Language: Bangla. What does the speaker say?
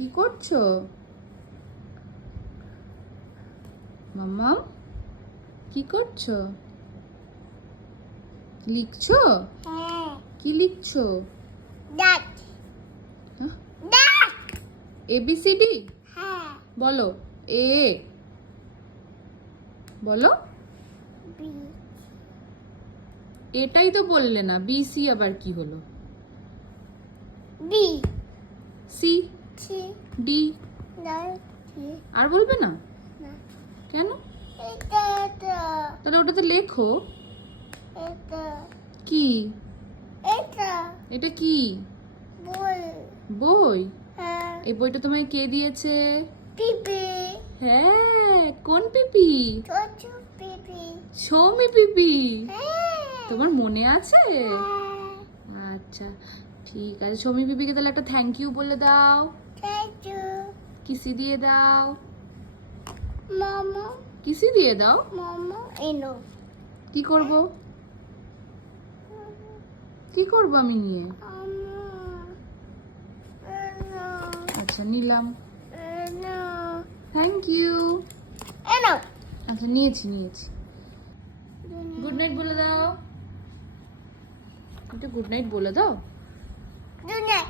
কি করছো মাম্মা? কি করছো? লিখছো? হ্যাঁ কি লিখছো? ডাক হ্যাঁ? ডাক ABCD হ্যাঁ বলো। A বলো। বি এটাই তো বললে না, BC আবার কি হলো? বি C সি D ডাক সি আর বলবে না না কেন? এটা এটা তাহলে ওটাতে লেখো। এটা কি এটা এটা? কি বই বই? হ্যাঁ এই বইটা তোমায় কে দিয়েছে? পিপি হ্যাঁ, কোন পিপি? ছোট পিপি সৌমি পিপি। হ্যাঁ তোমার মনে আছে? হ্যাঁ আচ্ছা ঠিক আছে, সৌমি পিপিকে তাহলে একটা থ্যাংক ইউ বলে দাও। থ্যাংক ইউ কিসি দিয়ে দাও। মামা কিসি দিয়ে দাও। মামা এনো কি করব? কি করব আমি নিয়ে? আচ্ছা নিলাম। Thank you. আচ্ছা নিয়েছি। গুড নাইট বলে দাও। একটু গুড নাইট বলে দাও। দুনিয়া